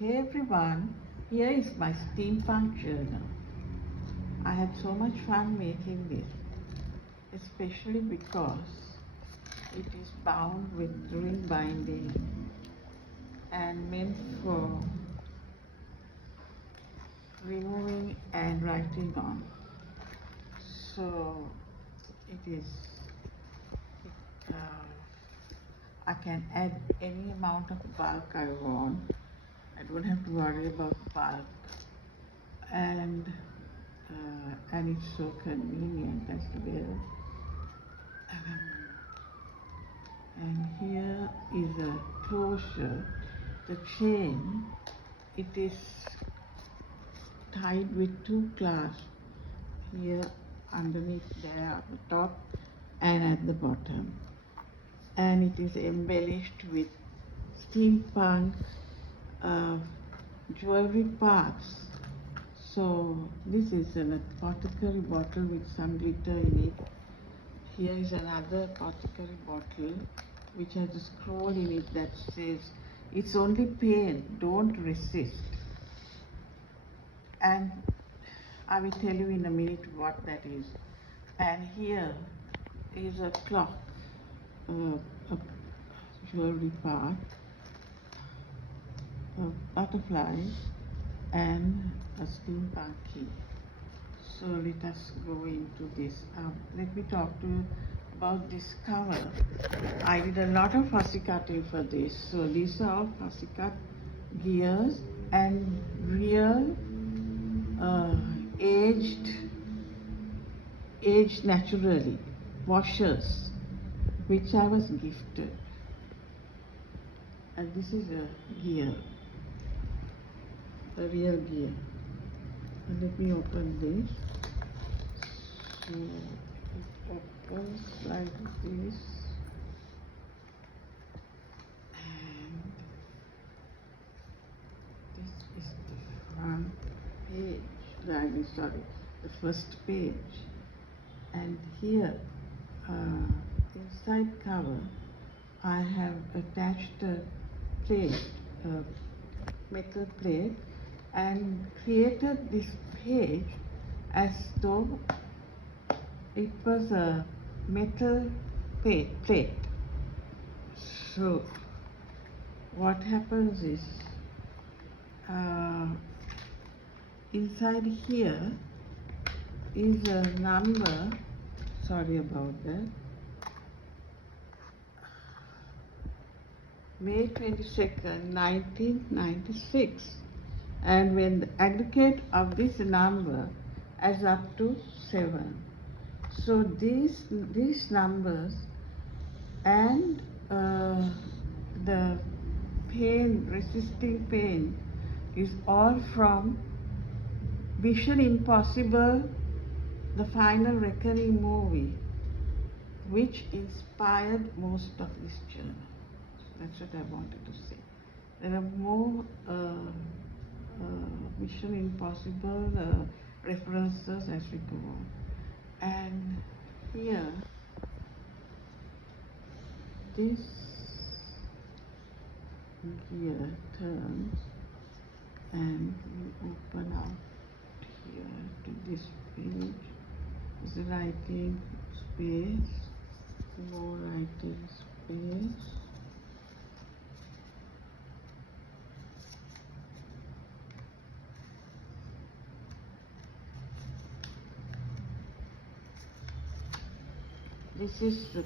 Hey everyone, here is my steampunk journal. I had so much fun making this, especially because it is bound with ring binding and meant for removing and writing on. So it is, uh, I can add any amount of bulk I want. I don't have to worry about bulk, and it's so convenient as well. And here is a closure. The chain, it is tied with two clasps here underneath there at the top and at the bottom. And it is embellished with steampunk uh, jewelry parts. So this is an apothecary bottle with some glitter in it. Here is another apothecary bottle which has a scroll in it that says, "It's only pain, don't resist." And I will tell you in a minute what that is. And here is a clock, a jewelry part, a butterfly, and a steampunk key. So let us go into this. Let me talk to you about this cover. I did a lot of fussy cutting for this. So these are all fussy cut gears and real aged naturally washers, which I was gifted. And this is a gear, a real gear. And let me open this. So it opens like this, and this is the front page. I mean, sorry, the first page. And here, inside cover, I have attached a plate, a metal plate, and created this page as though it was a metal plate. So what happens is, inside here is a number, sorry about that, May 22nd, 1996. And when the aggregate of this number adds up to 7. So these numbers and the pain, resisting pain, is all from Mission Impossible, the Final Reckoning movie, which inspired most of this journal. That's what I wanted to say. There are more Mission Impossible references as we go on. And here, this gear turns and we open out here to this page. Is writing space, more writing space. This is the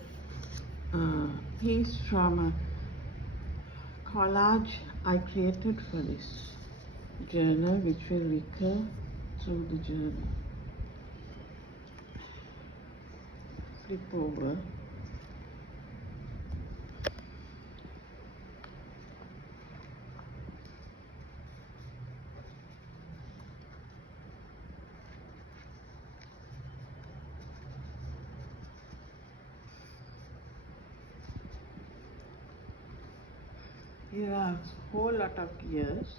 piece from a collage I created for this journal, which will recur through the journal. Flip over. Here are a whole lot of gears,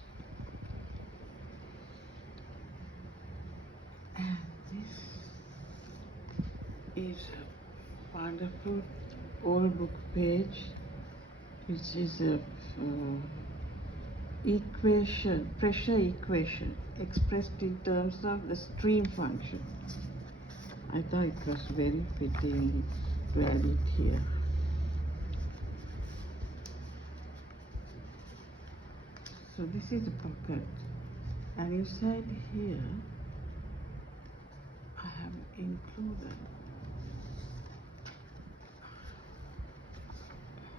and this is a wonderful old book page, which is a pressure equation expressed in terms of the stream function. I thought it was very fitting to add it here. So this is a pocket, and inside here I have included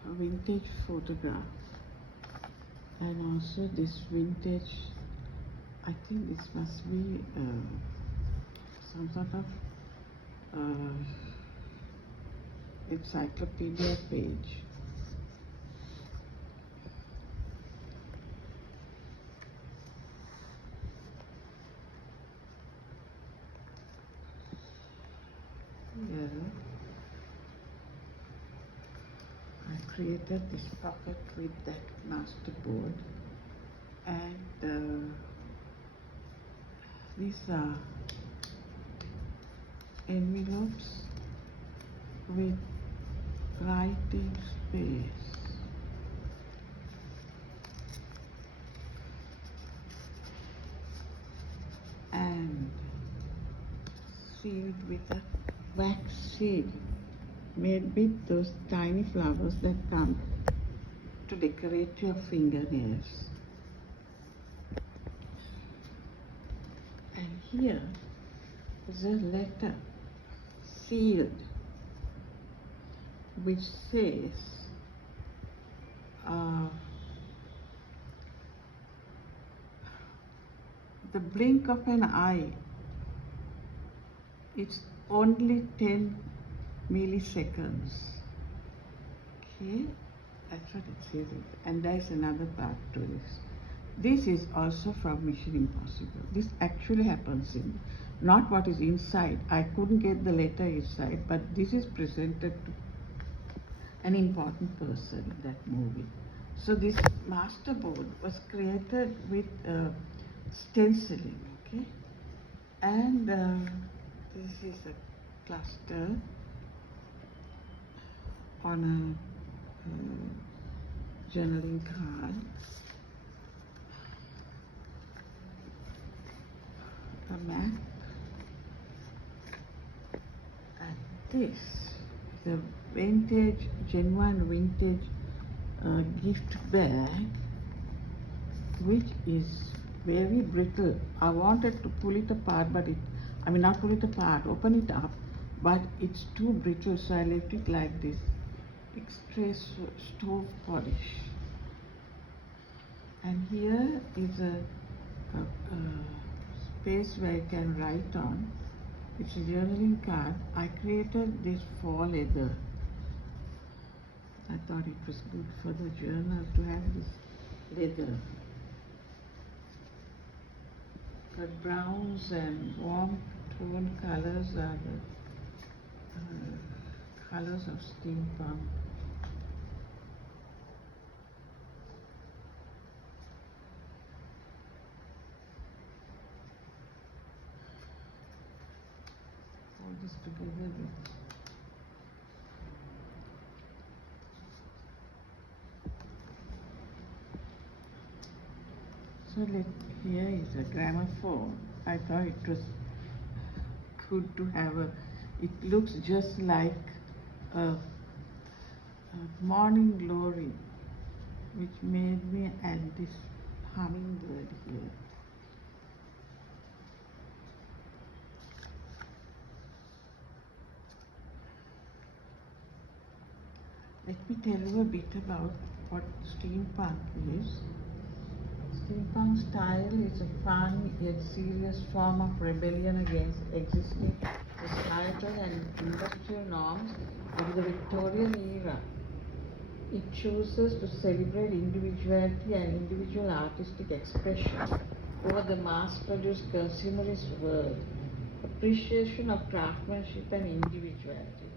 a vintage photograph, and also this vintage, I think this must be some sort of encyclopedia page. Here I created this pocket with that master board, and these are envelopes with writing space. And sealed with a wax seal made with those tiny flowers that come to decorate your fingernails. And here is a letter sealed which says the blink of an eye, it's only 10 milliseconds. Okay, that's what it says. And there's another part to this. This is also from Mission Impossible. This actually happens in, not what is inside. I couldn't get the letter inside, but this is presented to an important person in that movie. So this master board was created with stenciling, okay? And this is a cluster on a journaling card. A map, and this, the vintage, genuine vintage gift bag, which is very brittle. I wanted to pull it apart, but not pull it apart, open it up, but it's too brittle, so I left it like this. Extra stove polish. And here is a space where you can write on. It's a journaling card. I created this for leather. I thought it was good for the journal to have this leather. But browns and warm tone colors are the colors of steampunk. All this together with here is a gramophone. I thought it was good to have it looks just like a morning glory, which made me add this hummingbird here. Let me tell you a bit about what steampunk is. Steampunk style is a fun yet serious form of rebellion against existing societal and industrial norms of the Victorian era. It chooses to celebrate individuality and individual artistic expression over the mass-produced consumerist world, appreciation of craftsmanship and individuality,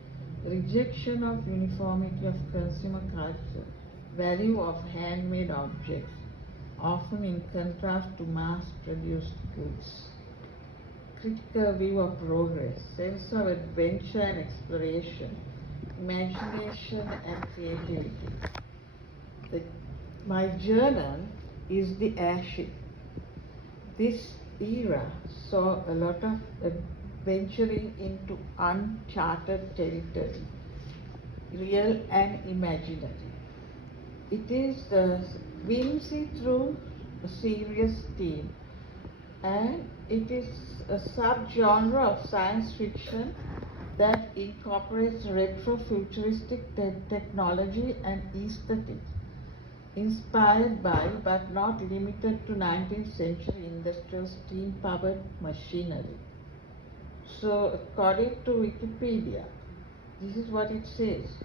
rejection of uniformity of consumer culture, value of handmade objects, often in contrast to mass-produced goods, critical view of progress, sense of adventure and exploration, imagination and creativity. My journal is the airship. This era saw a lot of venturing into uncharted territory, real and imaginary. It is a whimsy through a serious theme, and it is a subgenre of science fiction that incorporates retro-futuristic technology and aesthetic, inspired by but not limited to 19th century industrial steam-powered machinery. So according to Wikipedia, this is what it says.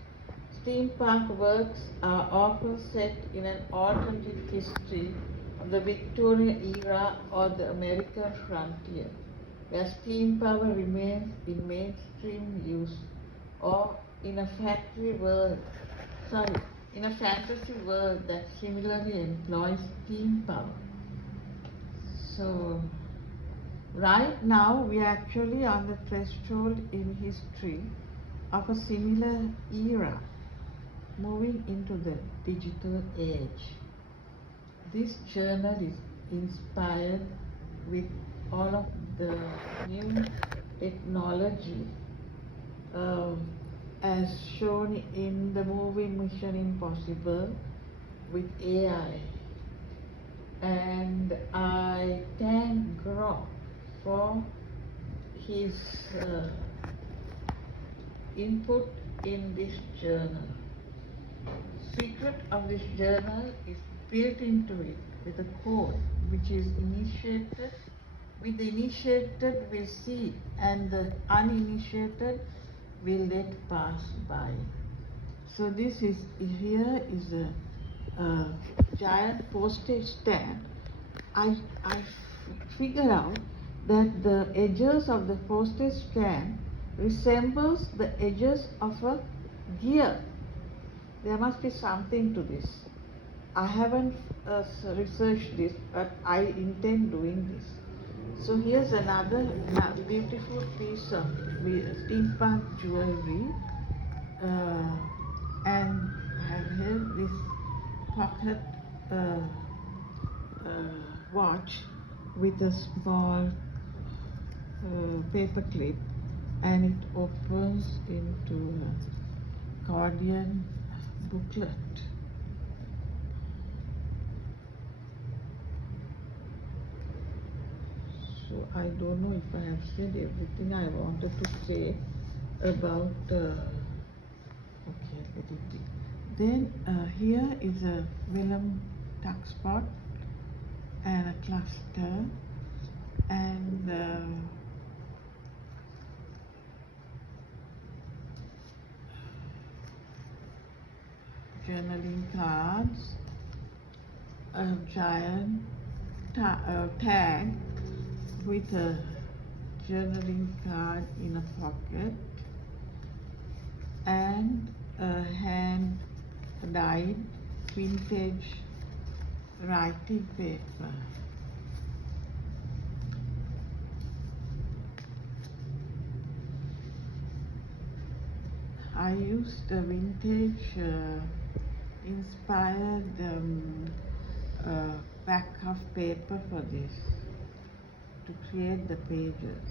Steampunk works are often set in an alternative history of the Victorian era or the American frontier, where steam power remains in mainstream use, or in a fantasy world that similarly employs steam power. So, right now we are actually on the threshold in history of a similar era, moving into the digital age. This journal is inspired with all of the new technology as shown in the movie Mission Impossible with AI. And I thank Grok for his input in this journal. Secret of this journal is built into it with a code which is initiated. With the initiated will see, and the uninitiated will let pass by. So this is, here is a giant postage stamp. I figure out that the edges of the postage stamp resembles the edges of a gear. There must be something to this. I haven't researched this, but I intend doing this. So here's another beautiful piece of steampunk jewelry, and I have here this pocket watch with a small paper clip, and it opens into a accordion booklet. So I don't know if I have said everything I wanted to say about, okay, let it be. Then here is a vellum tuck spot and a cluster, and journaling cards, a giant tag with a journaling card in a pocket, and a hand dyed vintage writing paper. I used a vintage inspired back of paper for this, to create the pages.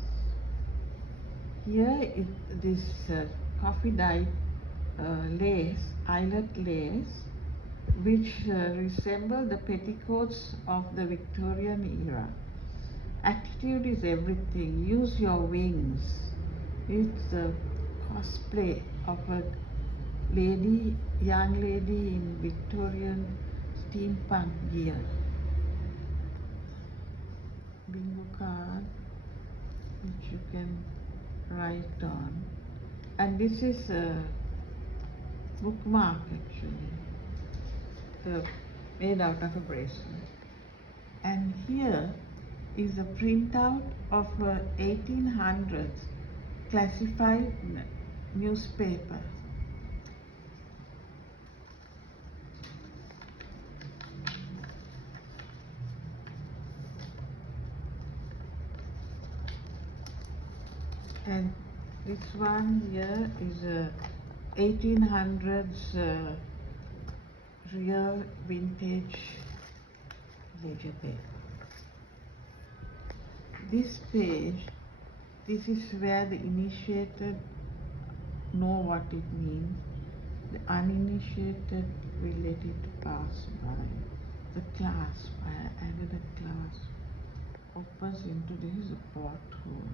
Here is this coffee dyed lace, eyelet lace, which resemble the petticoats of the Victorian era. Attitude is everything. Use your wings. It's a cosplay of a young lady in Victorian steampunk gear. Bingo card which you can write on, and this is a bookmark actually, made out of a bracelet. And here is a printout of a 1800s classified newspaper. And this one here is a 1800s real vintage ledger paper. This page, this is where the initiated know what it means. The uninitiated will let it pass by. The clasp, I added a clasp, opens into this porthole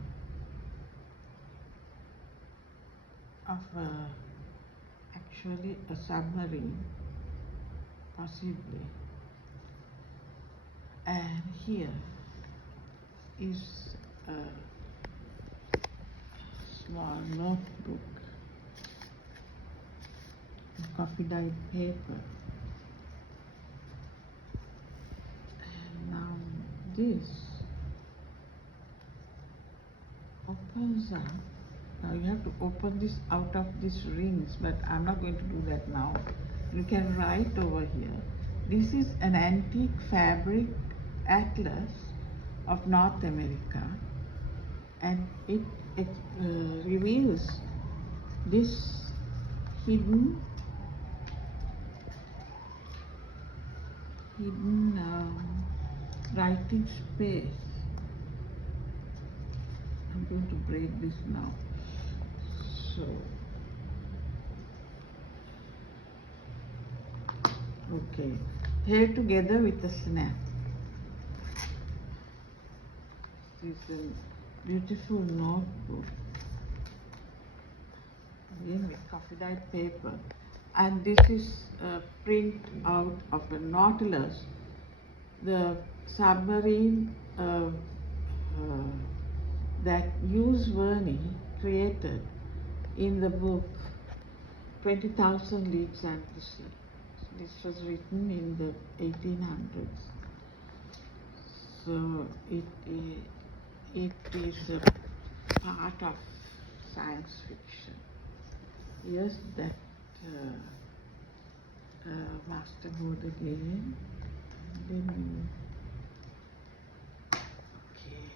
of actually a submarine, possibly. And here is a small notebook, copy dyed paper. And now this opens up. Now you have to open this out of these rings, but I'm not going to do that now. You can write over here. This is an antique fabric atlas of North America, and it reveals this hidden writing space. I'm going to break this now. So, okay, held together with a snap. This is a beautiful notebook, again with coffee dyed paper, and this is a print out of a Nautilus, the submarine that Jules Verne created in the book 20,000 Leagues Under the Sea. This was written in the 1800s. So it is a part of science fiction. Yes, that masterboard again. Then okay,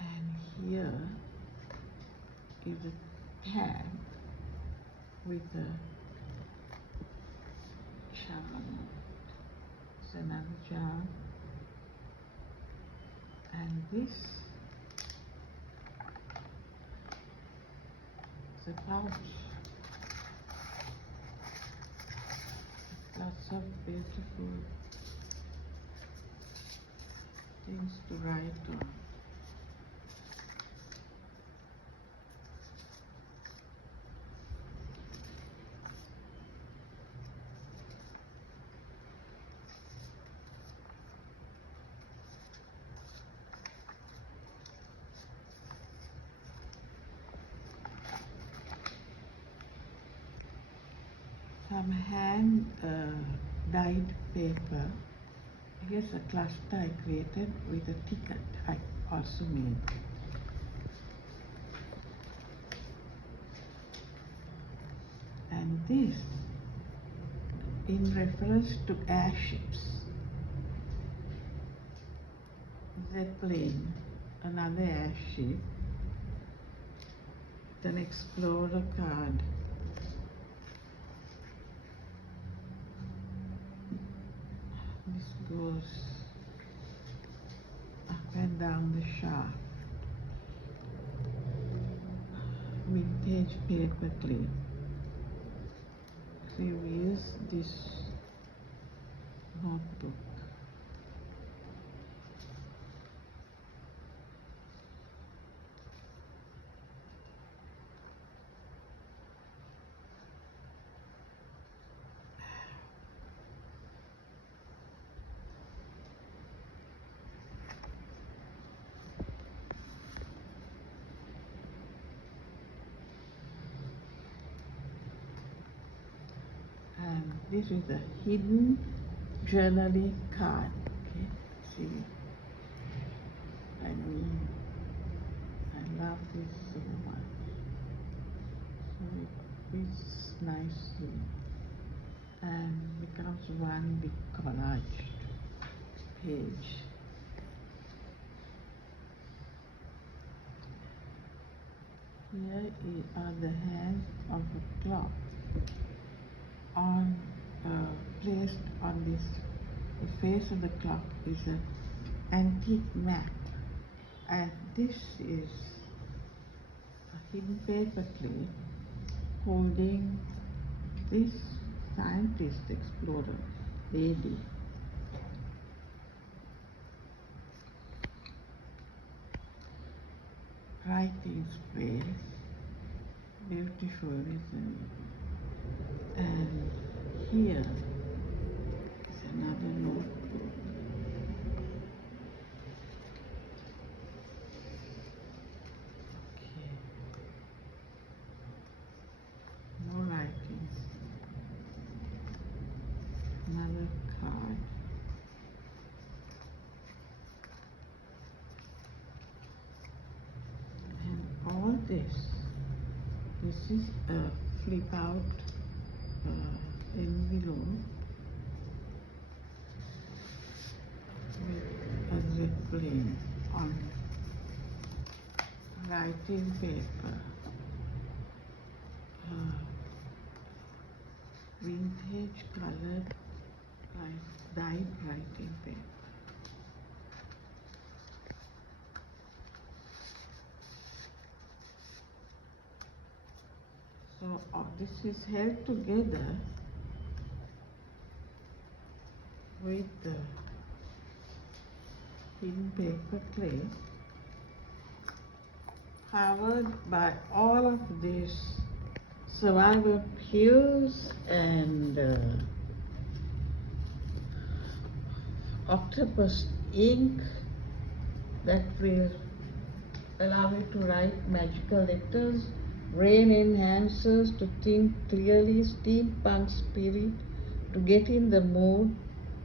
and here is a tag with a jar. It's another jar, and this is a pouch. Lots of beautiful things to write on. Some hand dyed paper. Here's a cluster I created with a ticket I also made. And this in reference to airships. Zeppelin, another airship, an explorer card. This goes up and down the shaft. Vintage paper clip. So we use this notebook. And this is a hidden journaling card. Okay, see, I mean, I love this so much. So it fits nicely and becomes one big collage page. Here are the hands of a clock placed on this The face of the clock is an antique map, and this is a hidden paper plate holding this scientist explorer lady. Writing space, beautiful, isn't it? And here is another notebook. Okay. More writings. Another card. And all this is a flip out envelope with a zeppelin on writing paper, vintage colored dyed writing paper. So this is held together with the hidden paper plate, covered by all of these survival hues and octopus ink that will allow you to write magical letters, brain enhancers to think clearly, steampunk spirit to get in the mood,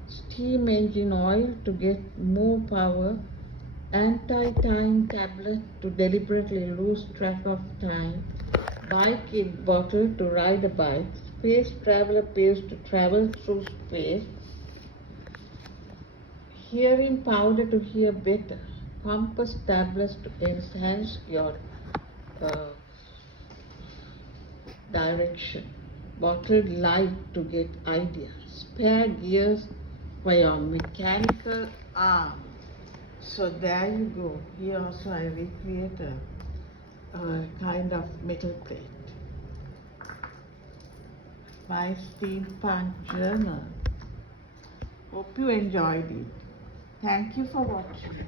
steam engine oil to get more power, anti-time tablet to deliberately lose track of time, bike in bottle to ride a bike, space traveler pills to travel through space, hearing powder to hear better, compass tablets to enhance your direction, bottled light to get ideas, spare gears for your mechanical arm. So there you go. Here also I recreate a kind of metal plate. My steampunk journal. Hope you enjoyed it. Thank you for watching.